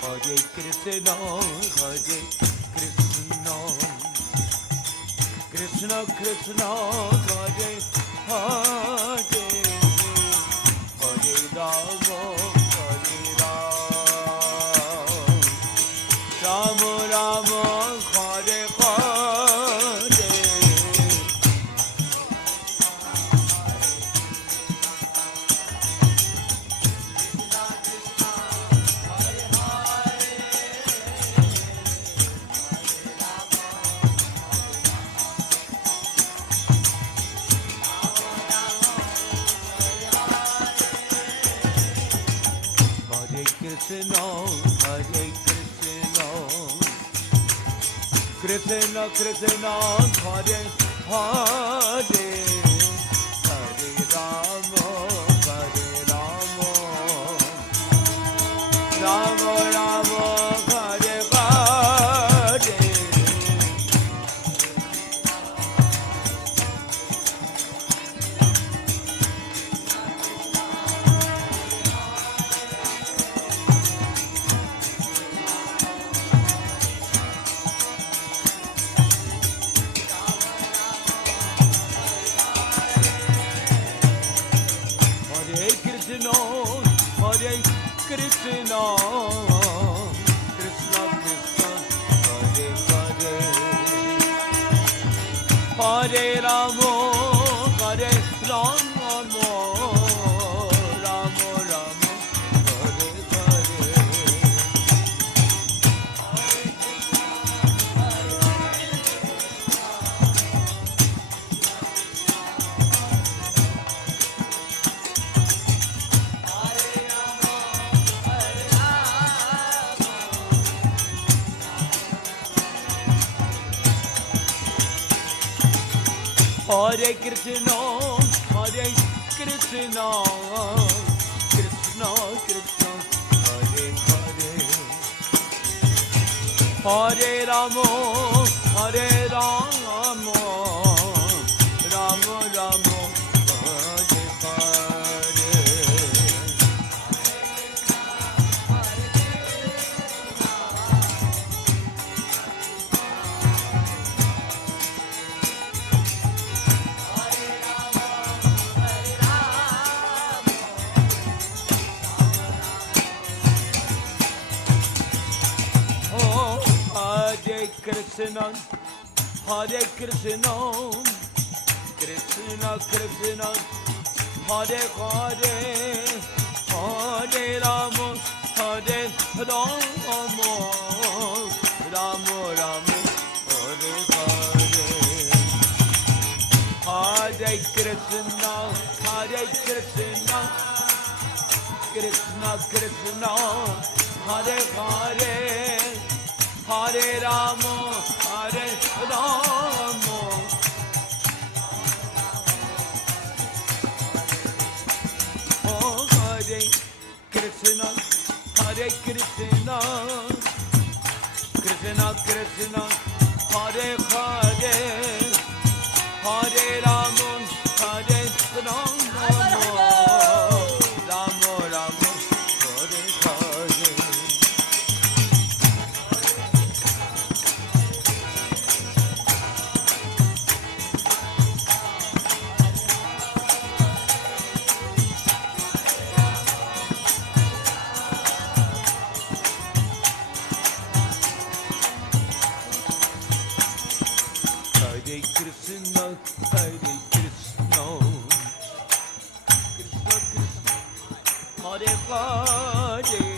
Hare Krishna, Hare Krishna, Krishna Krishna, Hare Hare, Hare Rama, Hare Rama, Rama Hare Hare. Krishna, Hare Krishna, Krishna Krishna, Hare Hare, Hare Rama, Hare Rama, Rama Rama, Hare Hare. Krishna, Hare Krishna, Krishna Krishna, Hare Hare, Hare Rama, Hare Rama, Rama Rama, Hare Hare. Hare Krishna, Hare Krishna, Krishna Krishna, Hare Hare, Hare Rama, Hare Rama, Rama Rama, Hare Hare. Krishna, Hare Krishna, Krishna Krishna, Hare Hare, Hare Rama, Hare Rama, Rama Rama, Hare Hare, Hare Krishna, Hare Krishna, Krishna Krishna, Hare Hare, Hare Rama, Hare Rama, oh Hare Krishna, Hare Krishna, Krishna Krishna, Hare Hare, Hare Rama, Hare Rama, Rama Rama, Hare Hare. Hare Krishna, Hare Krishna, Krishna Krishna, Hare Hare, Hare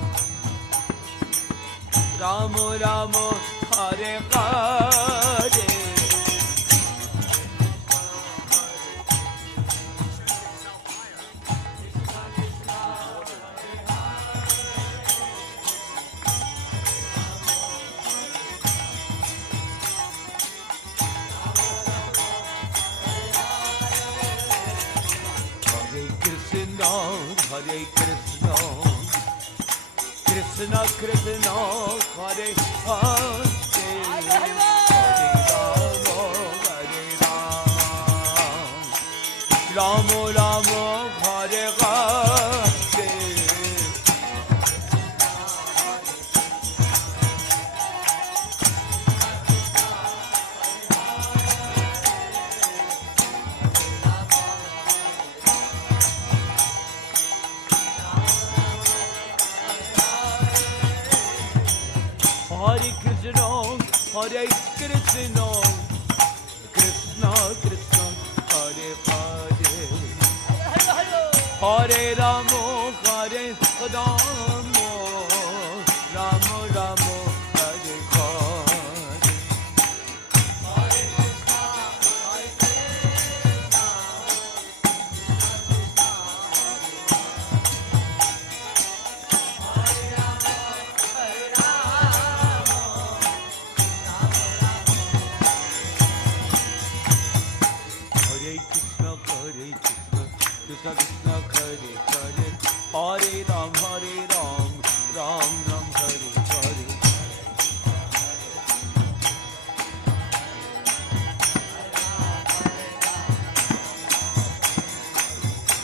Rama, Hare Rama, Rama Rama, Hare Hare. Hare Krishna, Krishna Krishna, Hare Hare, Hare Rama, Hare Rama, Rama Rama, Hare Hare. Krishna, Hare Krishna, Krishna Krishna, Hare Hare, Hare Rama, Hare Rama, Rama Rama, Hare Hare. Hare Krishna, Krishna Krishna, Hare Hare, Hare Ram, Ram Ram, Hare Hare.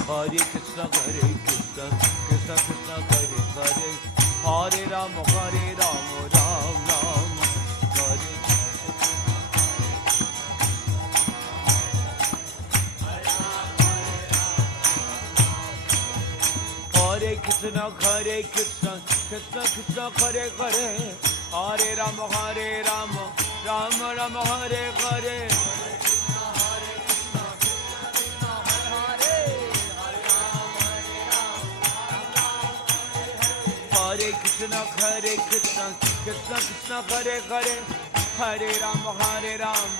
Hare Krishna, Krishna Krishna, Hare Hare, Hare Ram, Ram Ram, Hare. Hare Krishna, Krishna Krishna, Hare Hare, Hare Ram, Ram Ram, Hare Hare. Hare Krishna, Krishna Krishna, Hare Hare, Hare Ram,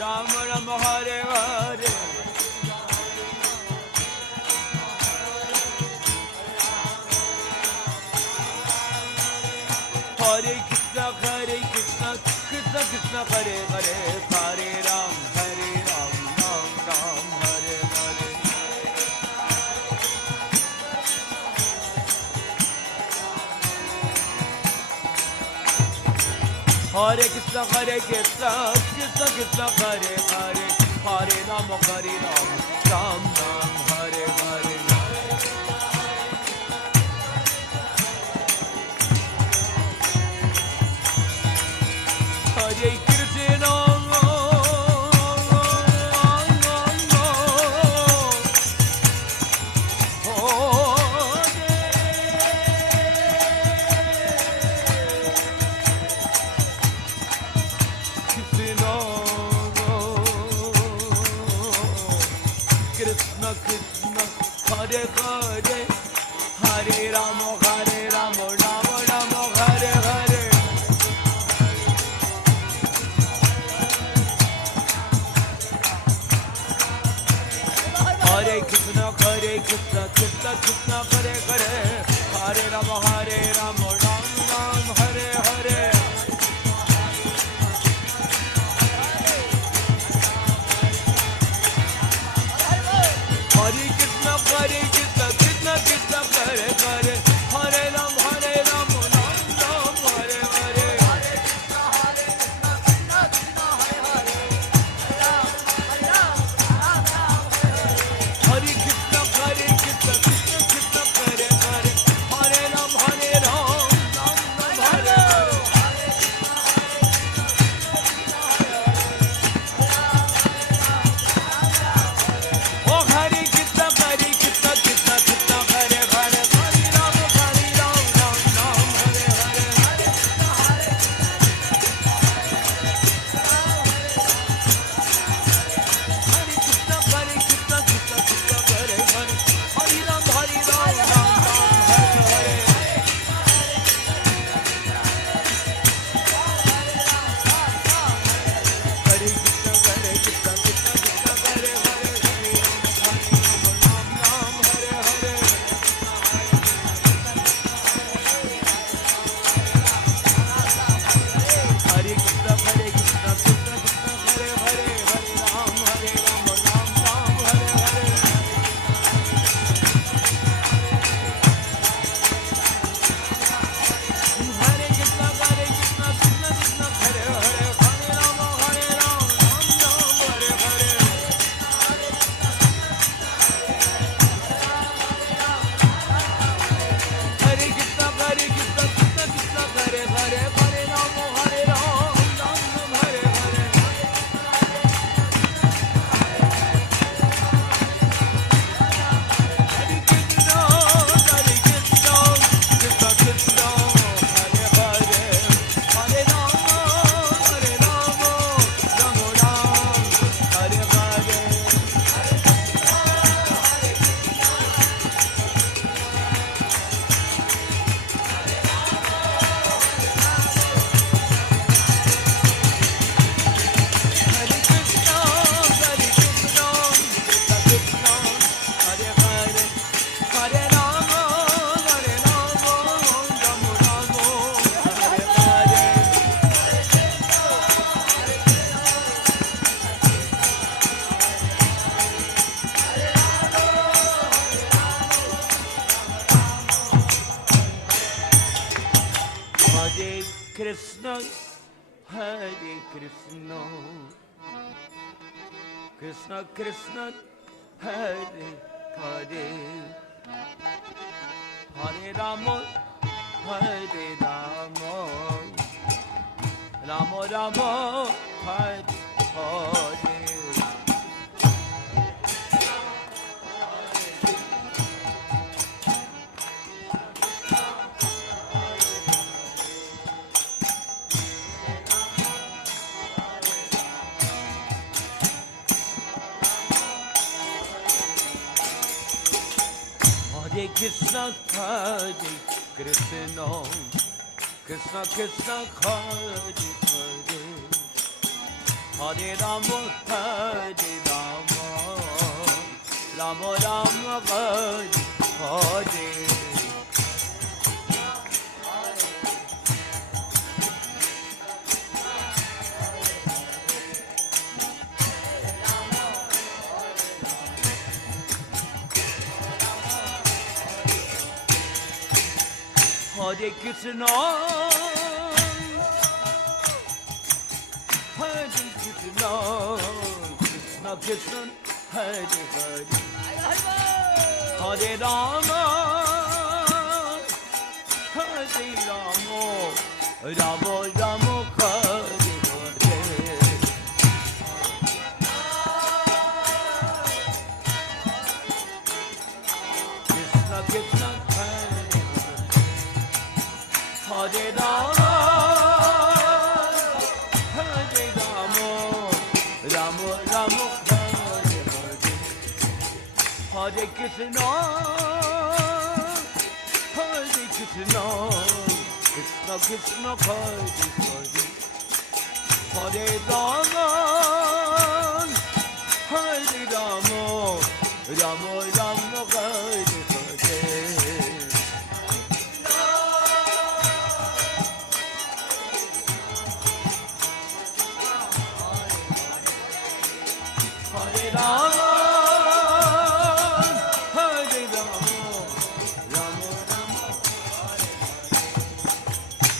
Ram Ram, Hare Hare. Hare Krishna, Krishna Krishna, Hare Hare, Hare Ram, Ram Ram, Hare Hare. Hare Krishna, Krishna Krishna, Hare Hare, Hare Ram, Ram Ram, Hare Hare. Hare Krishna, Krishna Krishna, Hare Hare, Hare Ram, Ram Ram, Hare Hare. Hare Krishna, Krishna Krishna, Hare Hare, Hare Ram, Ram Ram, Hare Hare. Hare Krishna, Krishna Krishna, Hare Hare, Hare Ram, Ram Ram, Hare Hare. Hare Krishna, Krishna Krishna, Hare Hare, Hare Ram, Ram Ram, Hare Hare. Oh, Hare Krishna, Krishna Krishna, Hare Krishna, Krishna Krishna, Hare Hare, Hare Rama, Hare Rama, Rama Rama, Hare Hare. Hare Krishna, Hare Krishna, Krishna Krishna, Hare Hare, Hare Rama, Hare Rama, Rama Rama, Hare Hare. Hare Krishna, Hare Krishna, Krishna Krishna, Hare Hare, Hare Rama, Hare Rama, Rama Rama, Hare Hare. Krishna Krishna, Hare Rama, Hare Rama, Rama Rama, Hare Hare, Hare Krishna, Hare Krishna, Krishna Krishna, Hare Hare, Hare Rama, Hare Rama, Rama Rama, Hare Hare.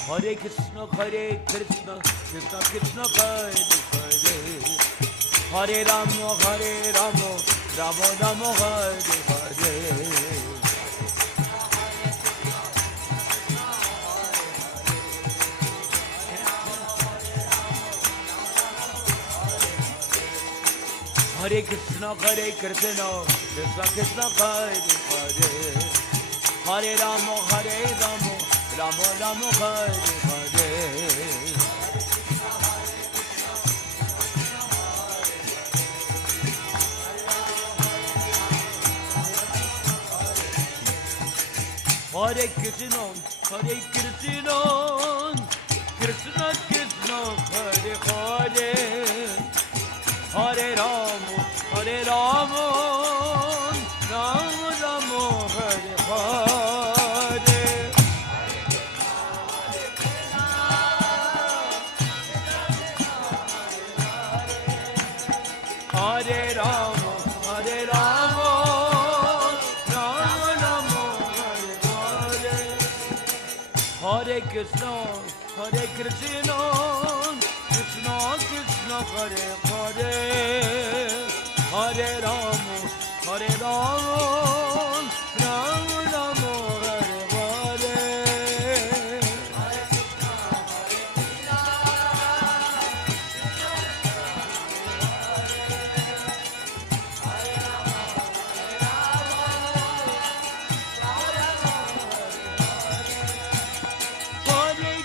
Hare Krishna, Hare Krishna, Krishna Krishna, Hare Hare, Hare Rama, Rama Rama, Hare Hare. Hare Krishna, Hare Krishna, Krishna Krishna, Hare Hare, Hare Rama, Rama Rama, Hare Hare. Hare Krishna, Hare Krishna, Krishna Krishna, Hare Hare, Hare Rama, Rama Rama, Hare Hare. Hare Rama, Rama Rama, Hare Hare. Hare Krishna, Hare Krishna, Krishna Krishna, Hare Hare, Hare Rama, Rama Rama, Hare Hare. Hare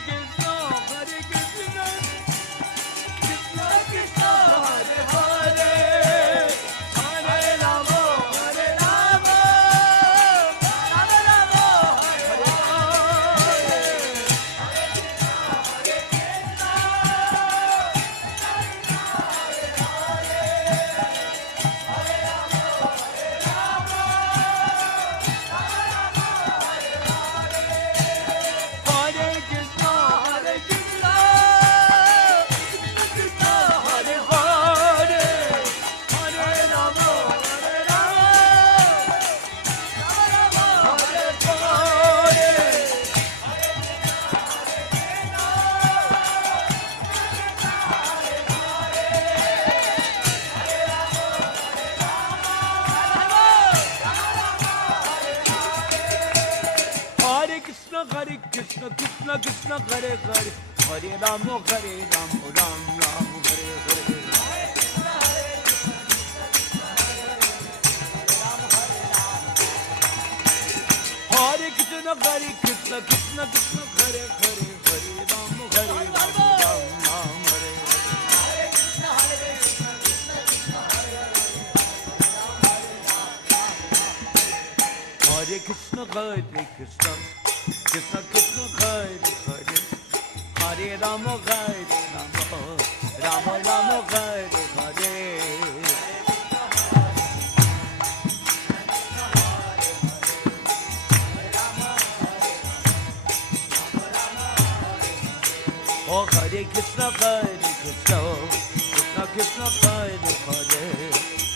Krishna Krishna Hare Hare Hare Rama Hare Rama Rama Rama Hare Hare Hare Krishna Krishna Krishna Hare Hare Hare Rama Hare Rama Rama Rama Hare Hare Krishna Krishna Krishna Hare Hare Hare Rama Hare Rama Rama Rama Hare Hare Oh Hare Krishna Krishna Krishna Hare Hare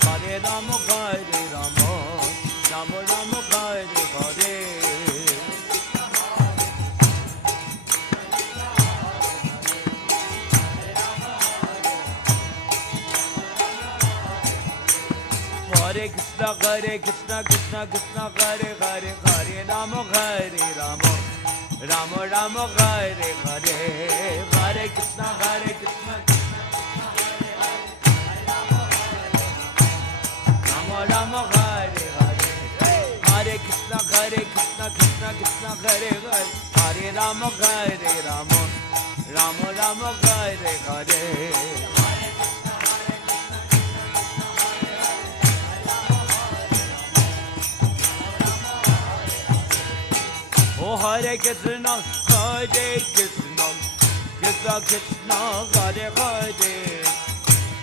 Hare Rama Hare Rama Rama Rama Hare Hare Hare Krishna Krishna Krishna Hare Hare Hare Rama Hare Rama Rama Rama Hare Hare Hare Krishna Rama Rama Hare Hare Hare Krishna Krishna Krishna Hare Hare Hare Rama Hare Rama Rama Rama Hare Hare Oh Hare Krishna Krishna Krishna Hare Hare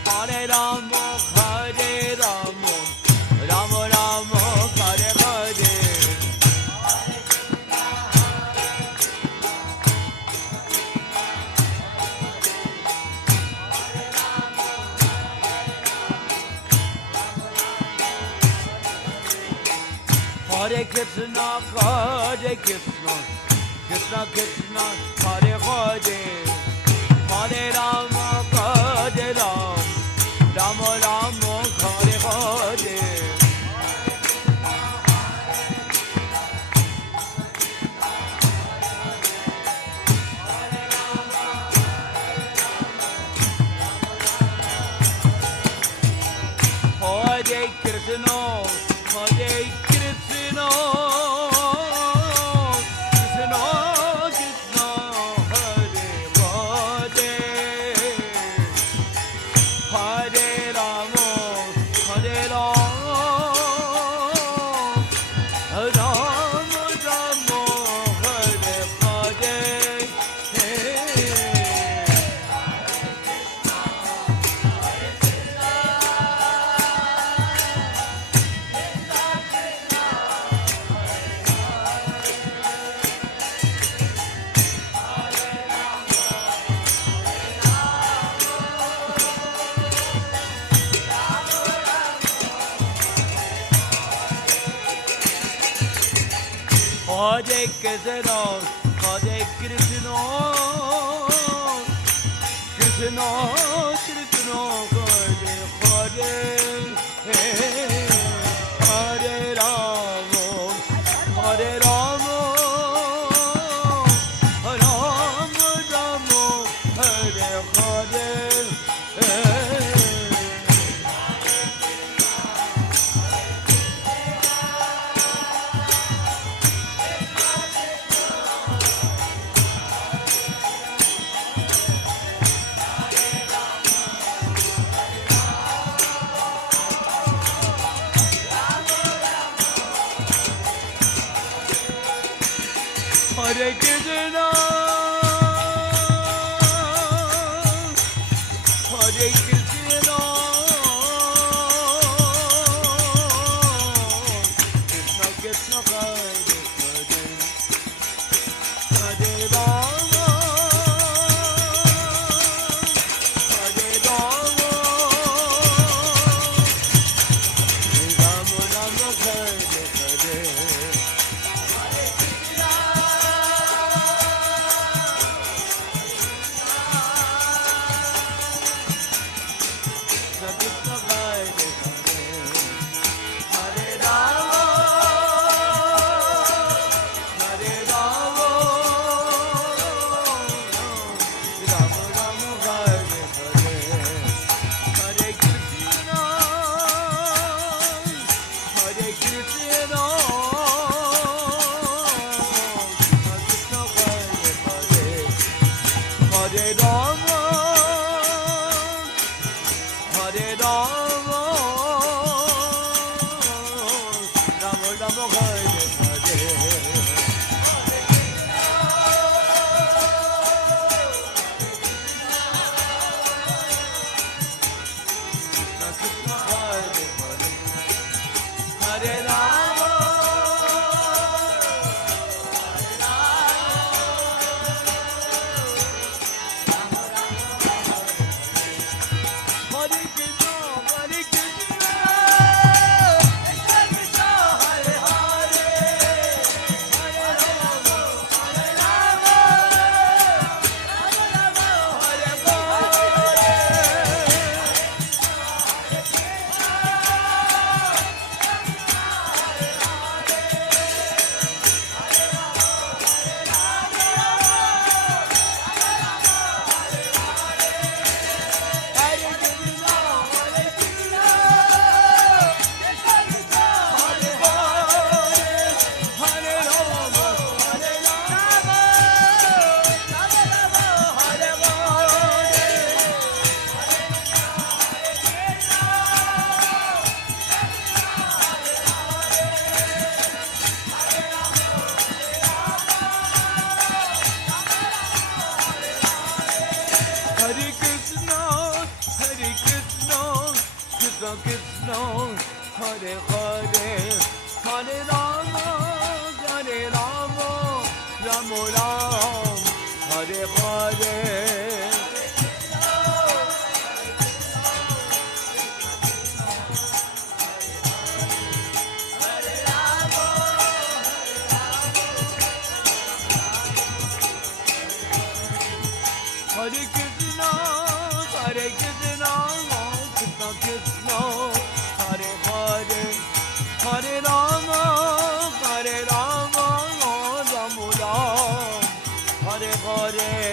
Hare Rama Hare Rama Rama Rama Hare Hare Hare Krishna Krishna Krishna Hare Hare Hare Rama Hare Rama Rama Rama Hare Hare Hare Krishna Hare Krishna Krishna Krishna Hare Hare Hare Rama Hare Rama Rama Rama Hare Hare Hare Krishna Hare Krishna Krishna Krishna Hare Hare Hare Rama Hare Rama Rama Rama Hare Hare Hare Krishna Hare Krishna Krishna Krishna Hare Hare Hare Rama Hare Rama Rama Rama Hare Hare Rama Hare Hare Krishna, Hare Krishna, Krishna Krishna, Hare Hare, Hare Rama, Hare Rama, Rama Rama, Hare Hare. Hare Krishna, Hare Krishna, Krishna Krishna, Hare Hare, Hare Rama, Hare Rama, Rama Rama, Hare Hare.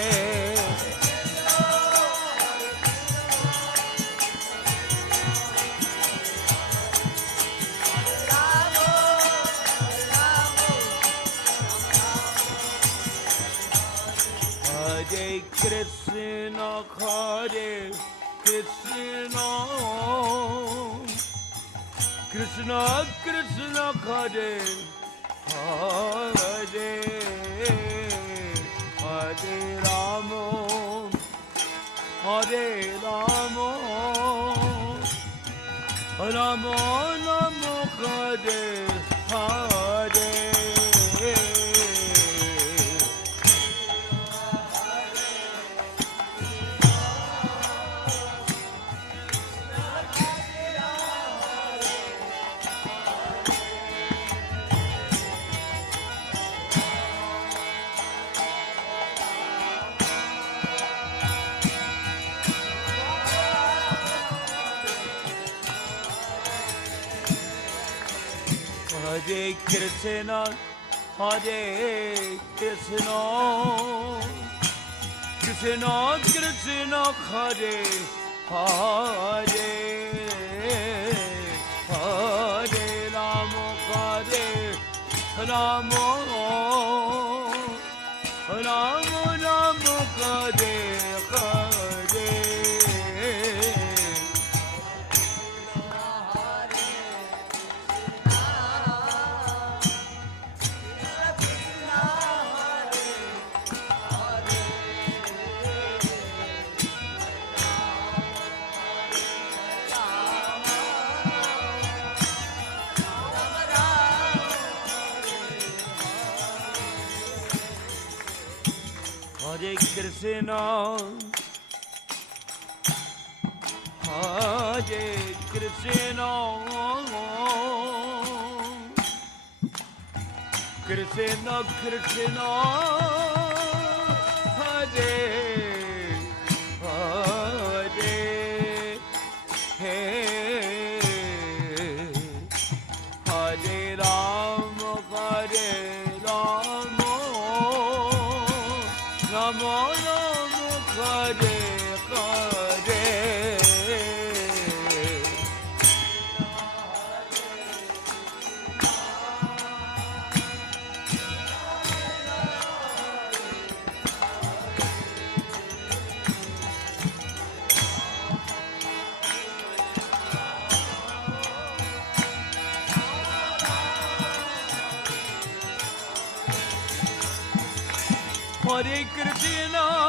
Hare Krishna,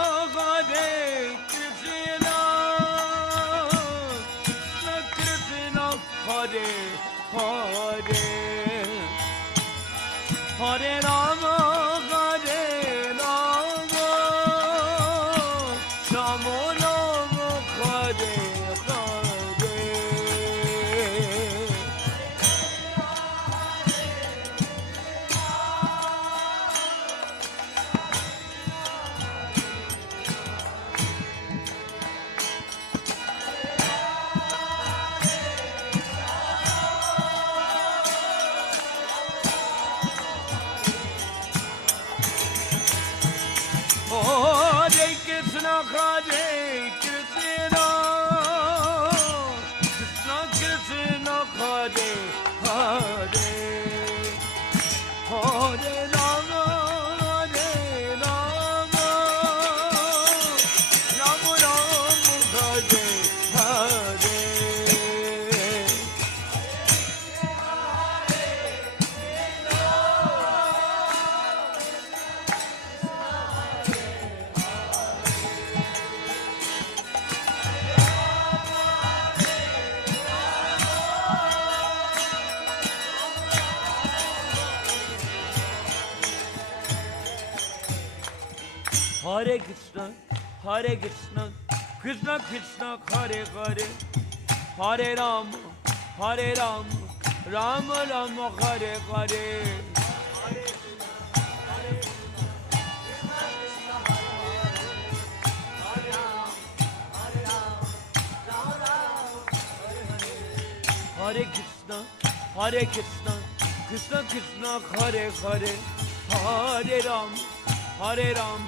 Krishna Krishna, Hare Hare, Hare Rama, Hare Rama, Rama Rama, Hare Hare. Hare Krishna, Hare Krishna, Krishna Krishna, Hare Hare, Hare Rama, Hare Rama, Rama Rama, Hare Hare. Hare Krishna, Hare Krishna, Krishna Krishna, Hare Hare, Hare Rama, Hare Rama, Rama Rama, Hare Hare. Hare Krishna, Hare Krishna, Krishna Krishna, Hare Hare, Hare Ram, Hare Ram,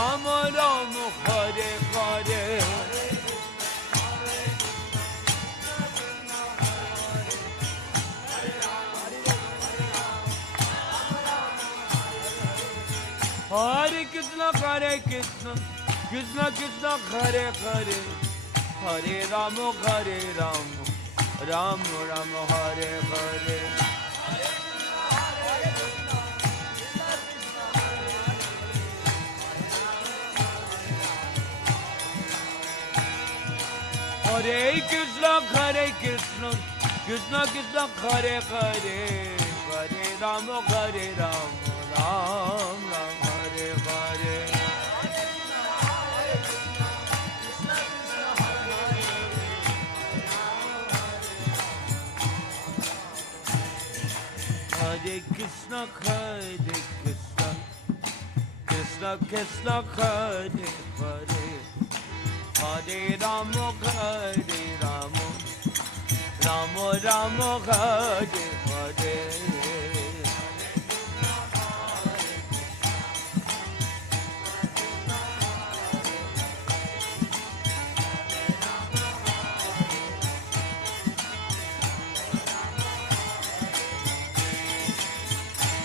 Rama Rama, Hare Hare. Hare Krishna, Hare Krishna, Krishna Krishna, Hare Hare, Hare Rama, Hare Rama, Rama Rama, Hare Hare. Hare Krishna, Hare Krishna, Krishna Krishna, Hare Hare, Hare Rama, Hare Rama, Ram Ram, Hare Hare. Hare Krishna, Hare Krishna, Krishna Krishna, Hare Hare, Hare Rama, Hare Rama, Rama Rama, Hare Hare.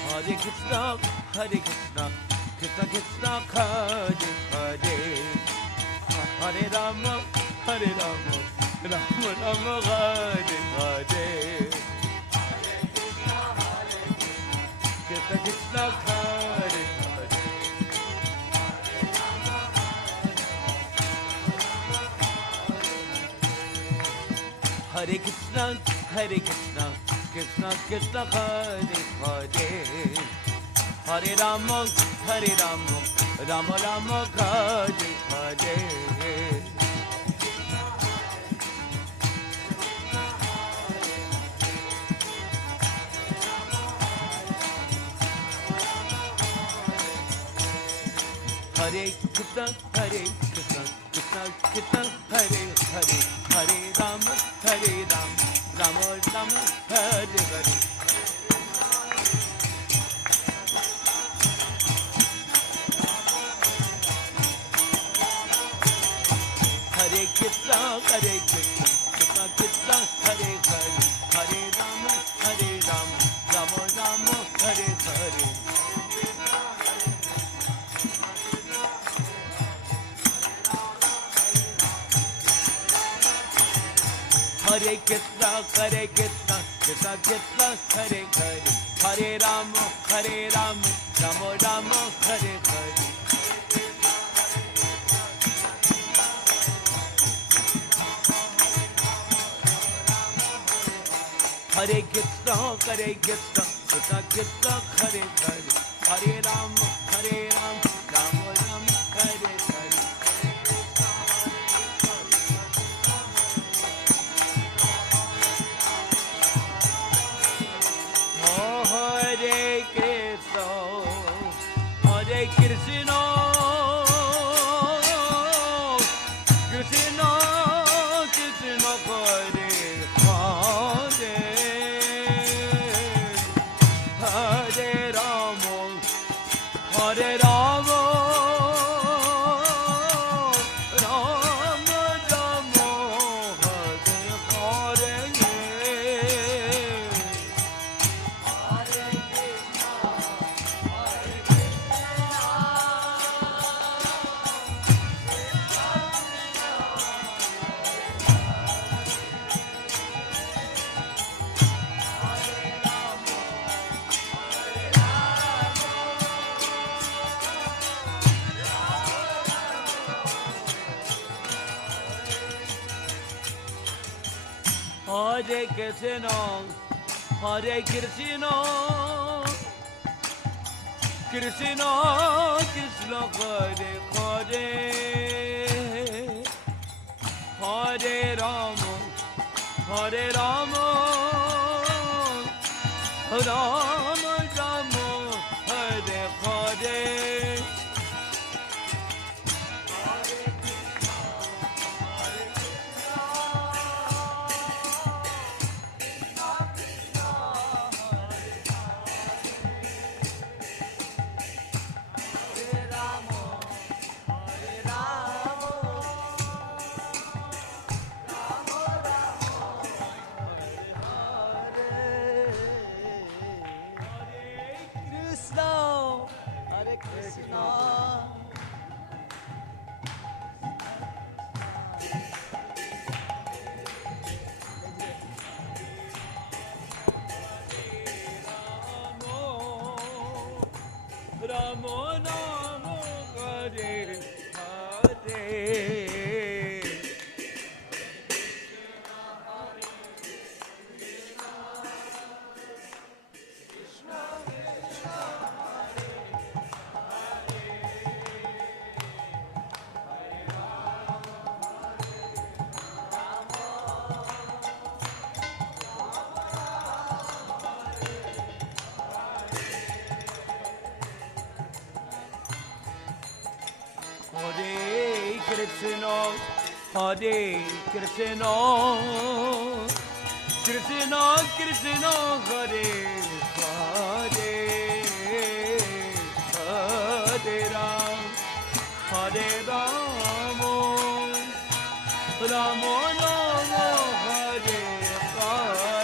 Hare Krishna, Hare Krishna, Krishna Krishna, Hare Hare, Hare Rama, Hare Rama, Rama Rama, Hare Hare. Krishna Krishna, Hare Hare. Hare Krishna, Hare Krishna, Krishna Krishna, Hare Hare, Hare Rama, Hare Rama, Rama Rama, Hare Hare. Hare Krishna, Hare Krishna, Krishna Krishna, Hare Hare, Hare Rama, Hare Rama, Rama Rama, Hare Hare. Hare Krishna, Hare Krishna, Krishna Krishna, Hare Hare, Hare Rama, Hare Rama, Rama Rama, Hare Hare. Hare Krishna, Hare Krishna, Krishna Krishna, Hare Hare, Hare Rama, Rama Rama, Hare Hare. Hare Krishna, Krishna Krishna, Hare Hare, Hare Ram, Ram Ram, Hare Hare. Oh, Hare Krishna, Hare Krishna, Krishna Krishna, Hare Hare, Hare Rama, Hare Rama, Rama Rama, Hare Hare. Hare Krishna, Hare Krishna, Krishna Krishna, Hare Hare, Hare Rama, Hare Rama, Rama Rama, Hare Hare. Ramo Namo Hare Hare. Hare Krishna, Hare Krishna, Krishna Krishna, Hare Hare, Hare Ram, Hare Rama, Rama Rama, Hare Hare.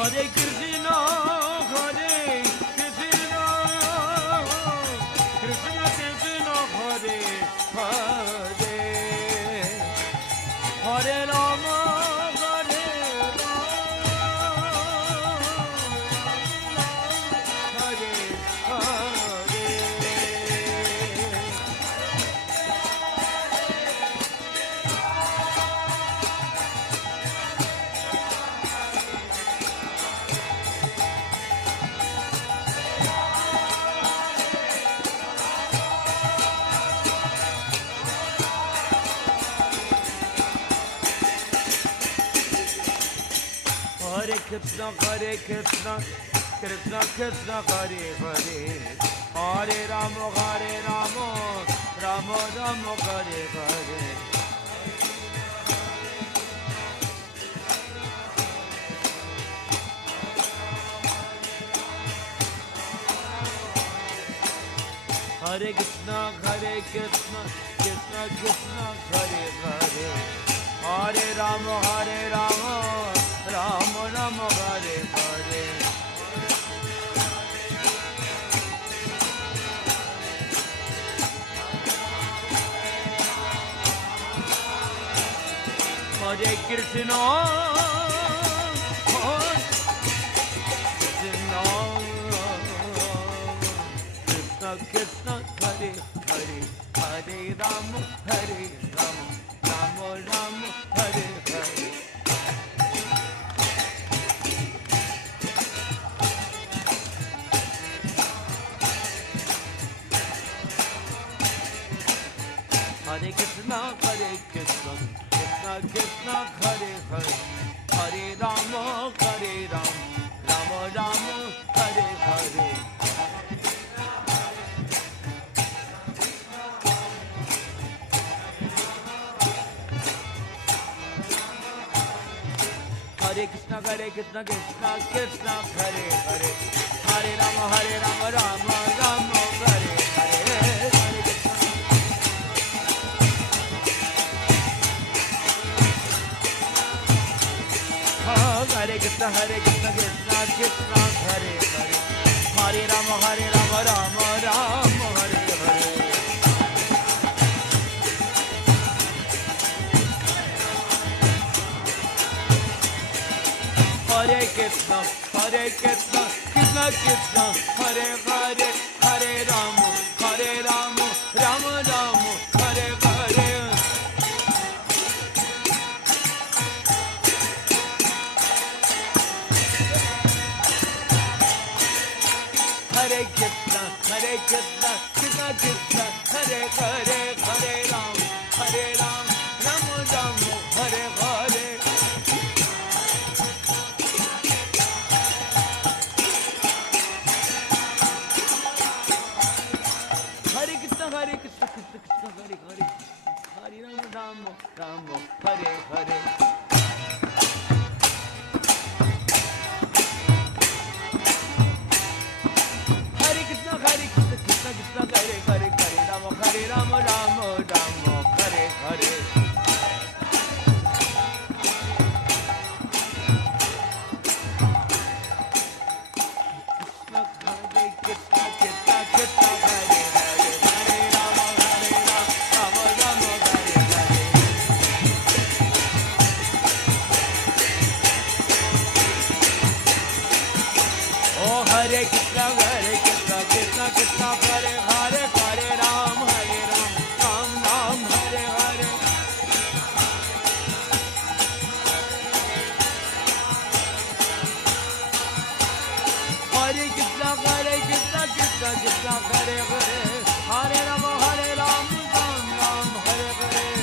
Hare Krishna, Hare Krishna, Krishna Krishna, Hare Hare, Hare Rama, Hare Rama, Hare Hare. Krishna Hare Krishna Krishna Krishna Hare Hare Hare Rama Rama Rama Hare Hare Hare Krishna Krishna Krishna Hare Hare Hare Rama Rama Rama Hare Hare Hare Krishna Krishna Hare Hare Hare Rama Rama Rama Hare Hare Hare Krishna Krishna Krishna Hare Hare Hare Rama Rama Rama Hare Hare Hare Krishna Krishna Krishna Hare Hare Hare Rama Rama Rama Hare Hare Hare Krishna Krishna Krishna Hare Hare Hare Rama Rama Rama Hare Hare Hare Krishna Krishna Krishna Hare Hare Hare Rama Rama Rama Hare Hare Hare Krishna Krishna Krishna Hare Hare Hare Rama Rama Rama Hare Hare Hare Krishna Krishna Krishna Hare Hare Hare Rama Rama Hare Hare Hare Krishna Krishna Krishna Hare Hare Hare Rama Rama Rama Hare Hare Krishna Krishna Krishna Hare Hare Hare Rama Rama Rama Hare Hare Oh Hare Krishna Krishna Krishna Hare Hare Hare Ram Ram Hare Hare Hare Krishna Krishna Krishna Hare Hare Hare Ram Ram Hare Hare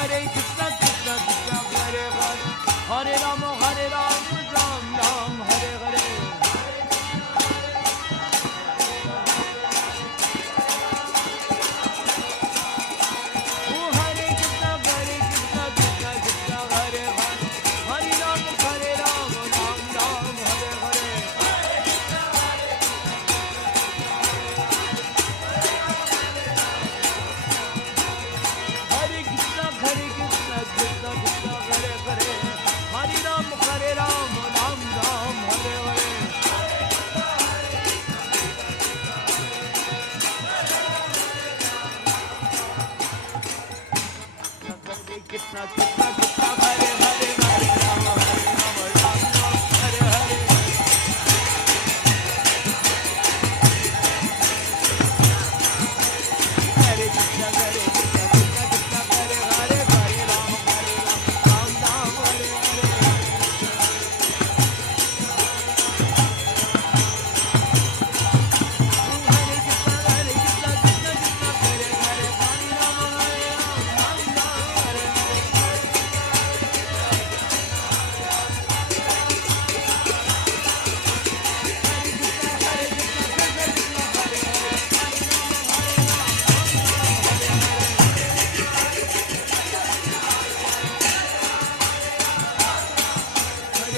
Hare Krishna Krishna Krishna Hare Hare Hare Ram Ram Hare Hare Oh Hare Krishna Krishna Krishna Hare Hare Hare Ram Ram Hare Hare Hare Krishna Krishna Krishna Hare Hare Hare Ram Ram Hare Hare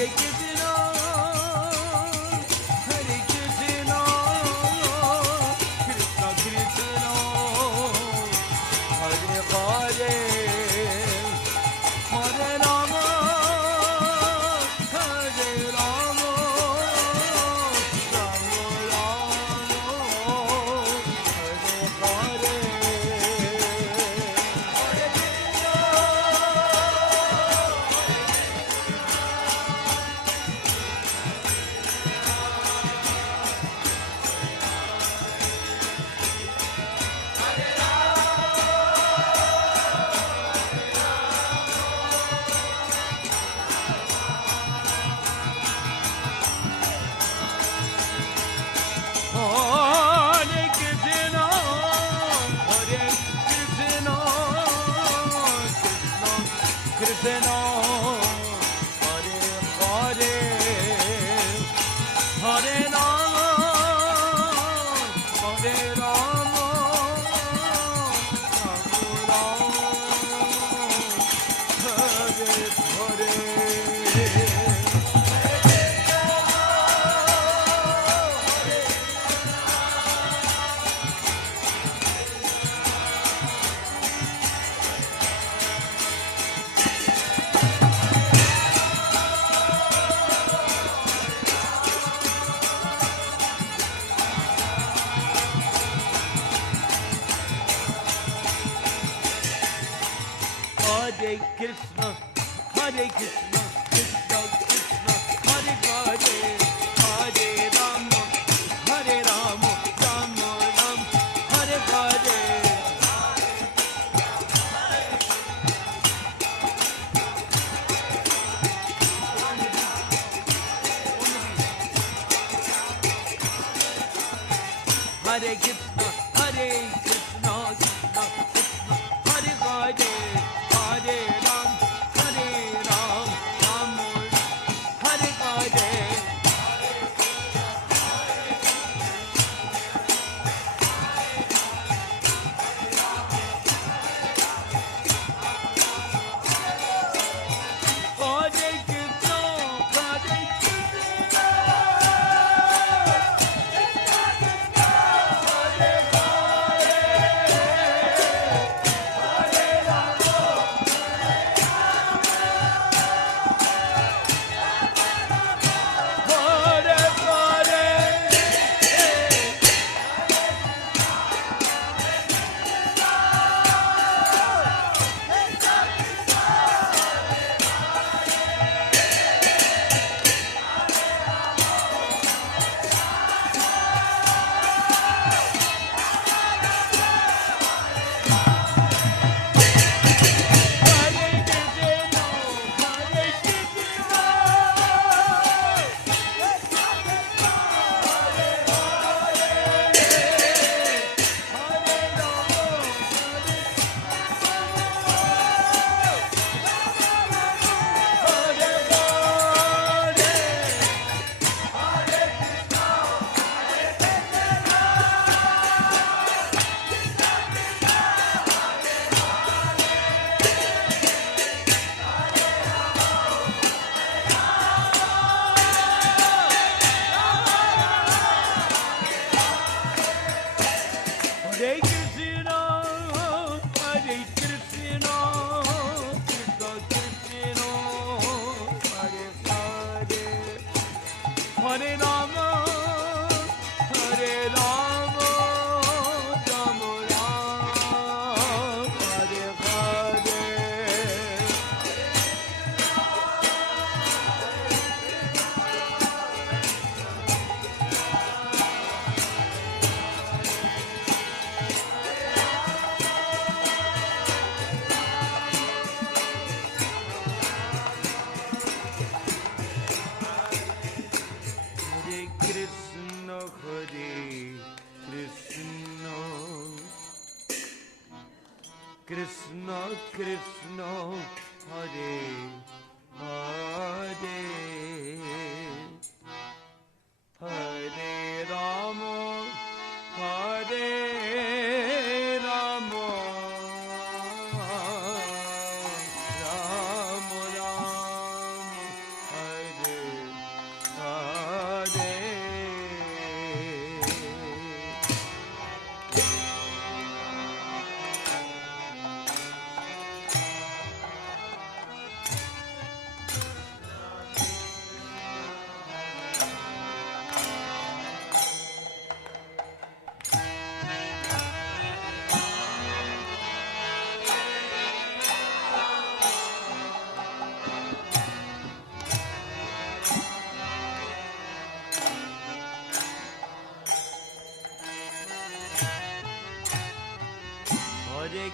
Hare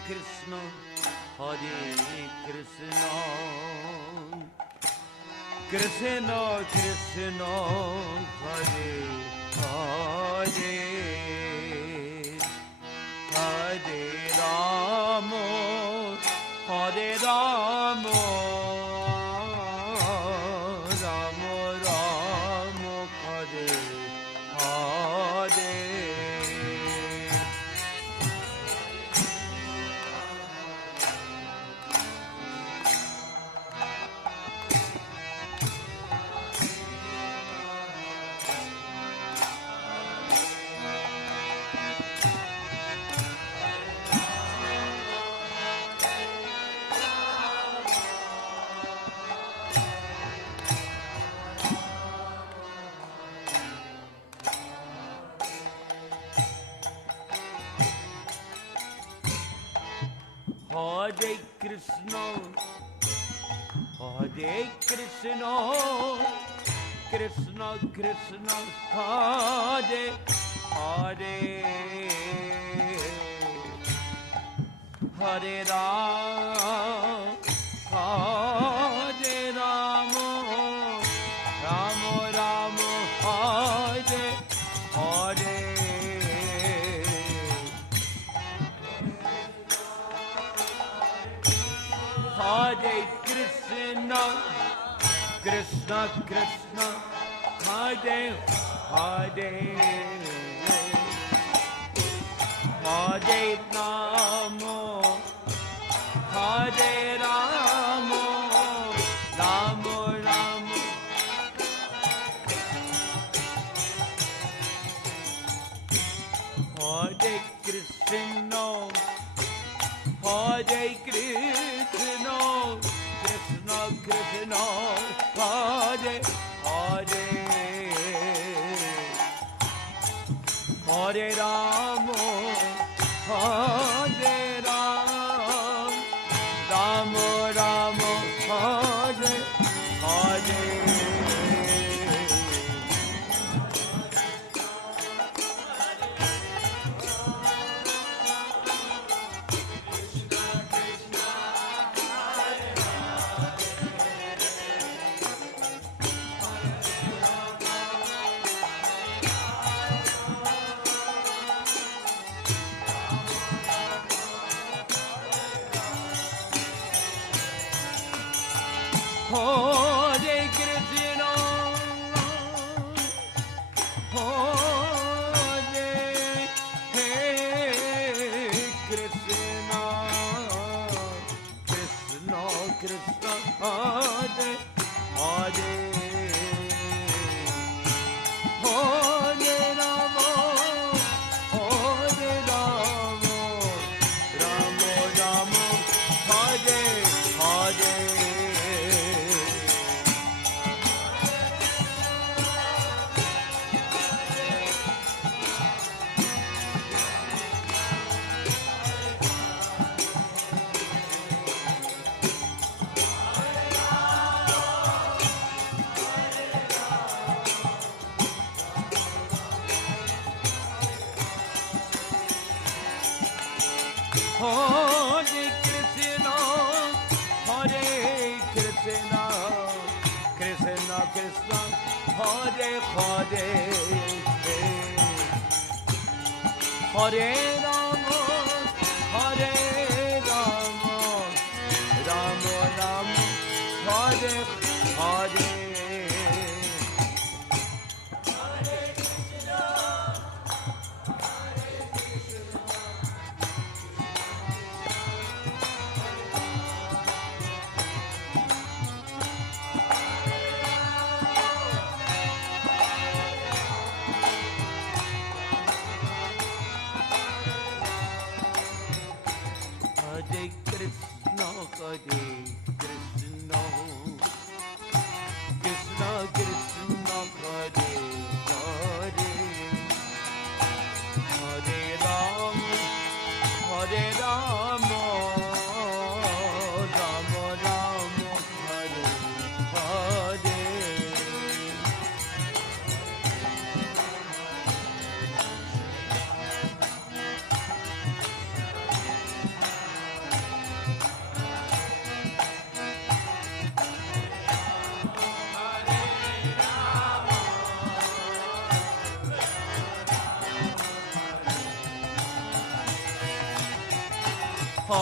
Krishna, Hare Krishna, Krishna Krishna, Hare Hare, Hare Rama, Hare Rama, Rama Rama, Hare Hare. Hare Krishna, Hare Krishna, Krishna Krishna, Hare Hare, Hare Ram, Hare Rama, Rama Rama, Hare Hare. Hare Krishna, Krishna Krishna, Hare Hare, Hare Rama, Hare Rama, Rama Rama. Hare Krishna, Hare Krishna, Krishna Krishna, Hare Hare, Hare Rama, Hare Ram, Rama Rama, Hare Hare. Hare Krishna, Hare Krishna, Krishna Krishna, Hare Hare, Hare Rama, Hare Rama, Rama Rama, Hare Hare. Hare Krishna, Hare Krishna, Krishna Krishna, Hare Hare, Hare Rama, Hare Rama, Rama Rama, Hare Hare. Hare Krishna,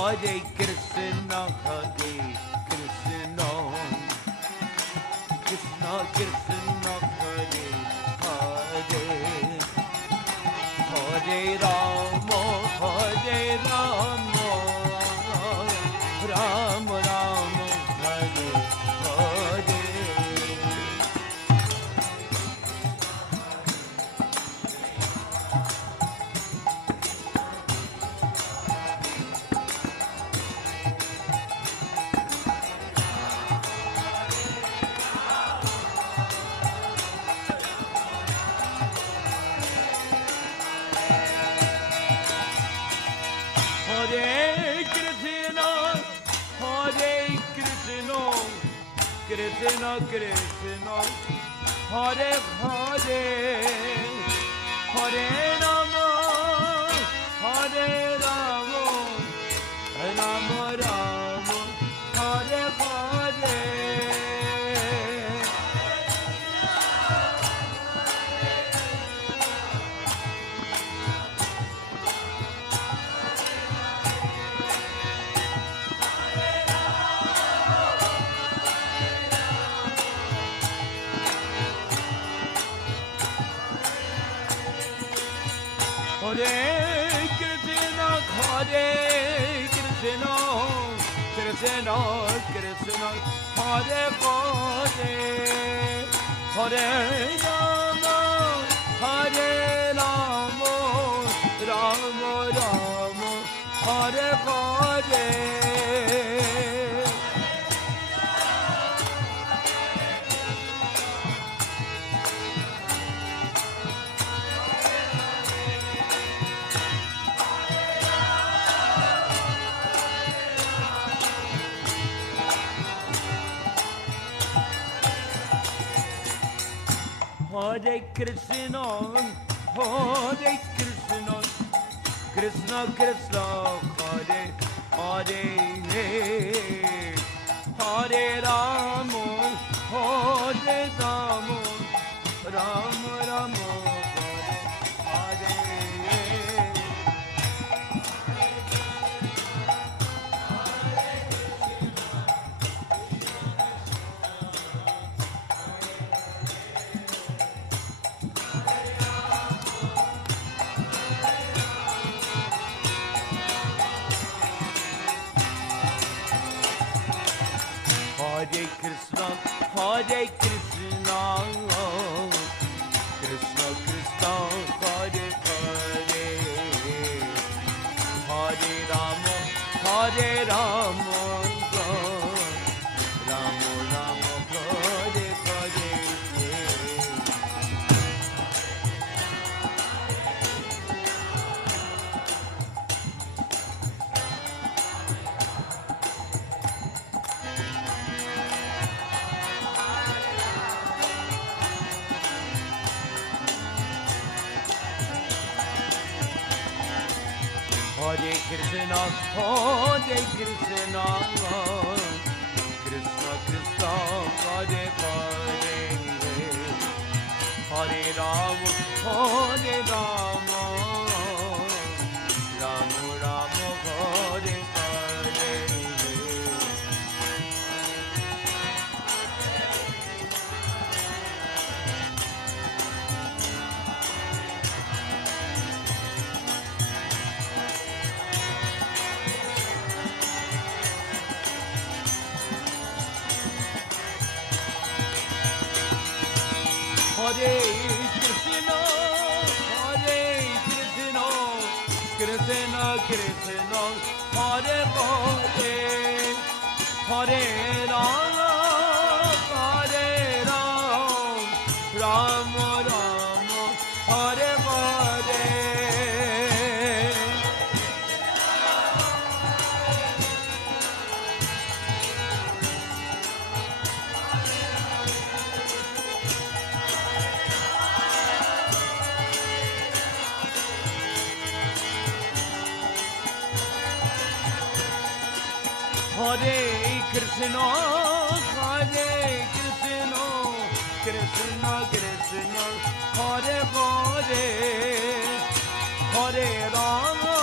Hare Krishna, Krishna Krishna, Hare Hare, Hare Rama, Ram Ram, Hare Hare. Hare Krishna, Krishna Krishna, Hare Hare, Hare Rama, Rama Rama, Hare Hare. Hare Krishna, Krishna Krishna, Hare Hare, Hare Rama, Rama Rama, Hare Hare. Hare Krishna, Krishna Krishna, Hare Hare, Hare Rama, Ram Rama, Hare Hare. Hare Krishna, Krishna Krishna, Hare Hare, Hare Rama, Rama Rama, Hare Hare. Hare Krishna, Krishna Krishna, Hare Hare, Hare Rama, Rama Rama, Hare Hare. Hare Krishna, Krishna Krishna, Hare Hare, Hare Rama, Rama Rama, Hare Hare. Hare Krishna, Krishna Krishna, Hare Hare, Hare Rama,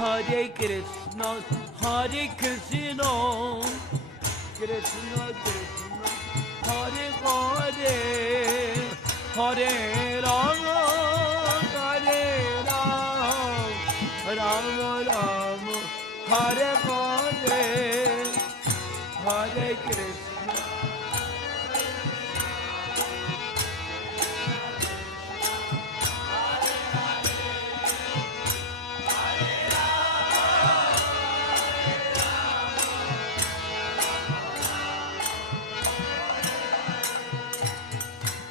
Hare Krishna, Hare Krishna, Krishna Krishna, Hare Hare, Hare Rama, Hare Rama, Rama Rama, Hare Hare, Hare Krishna.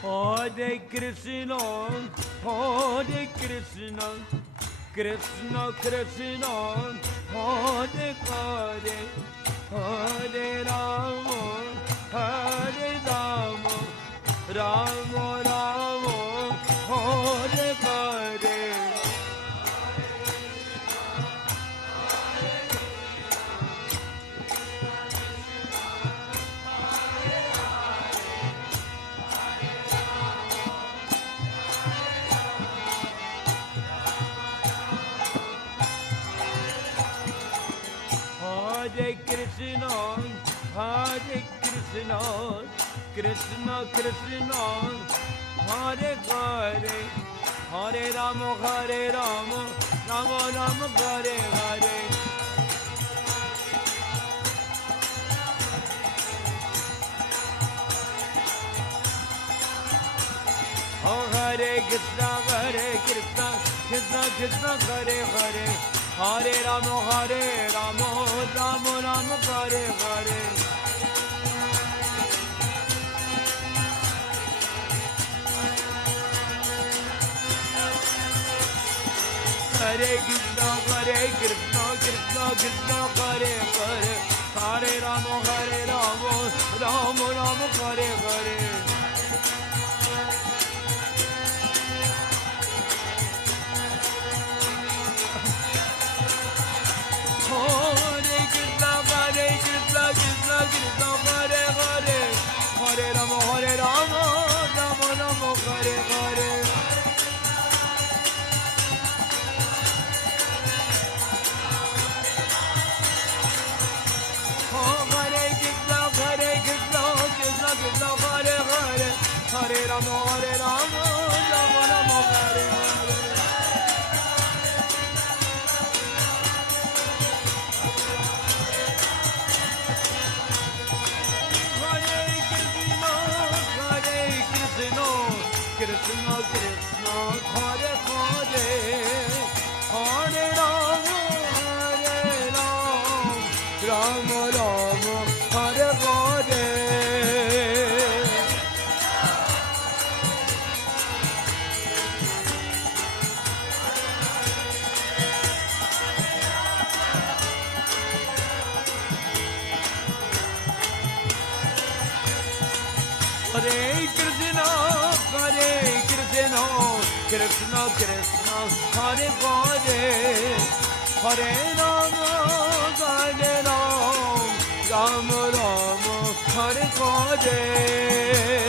Hare Krishna, Hare Krishna, Krishna Krishna, Hare Hare, Hare Rama, Hare Rama, Rama Rama, Hare Hare. Hare Krishna, Hare Krishna, Krishna Krishna, Hare Hare, Hare Rama, Hare Rama, Rama Rama, Hare Hare. Oh Hare Krishna, Krishna Krishna, Hare Hare, Hare Rama, Rama Rama, Hare Hare. Hare Krishna, Krishna Krishna, Hare Hare, Hare Rama, Rama Rama, Hare Hare. Hare Krishna, Krishna Krishna, Hare Hare, Hare Rama, Rama Rama, Hare Hare. Hare Krishna, Krishna Krishna, Hare Hare, Hare Rama, Rama Rama, Hare Hare. Krishna Krishna, Hare Hare, Hare Rama, Rama Rama, Hare Hare. Hare Krishna, Krishna Krishna, Hare Hare, Hare Rama, Rama Rama, Hare Hare.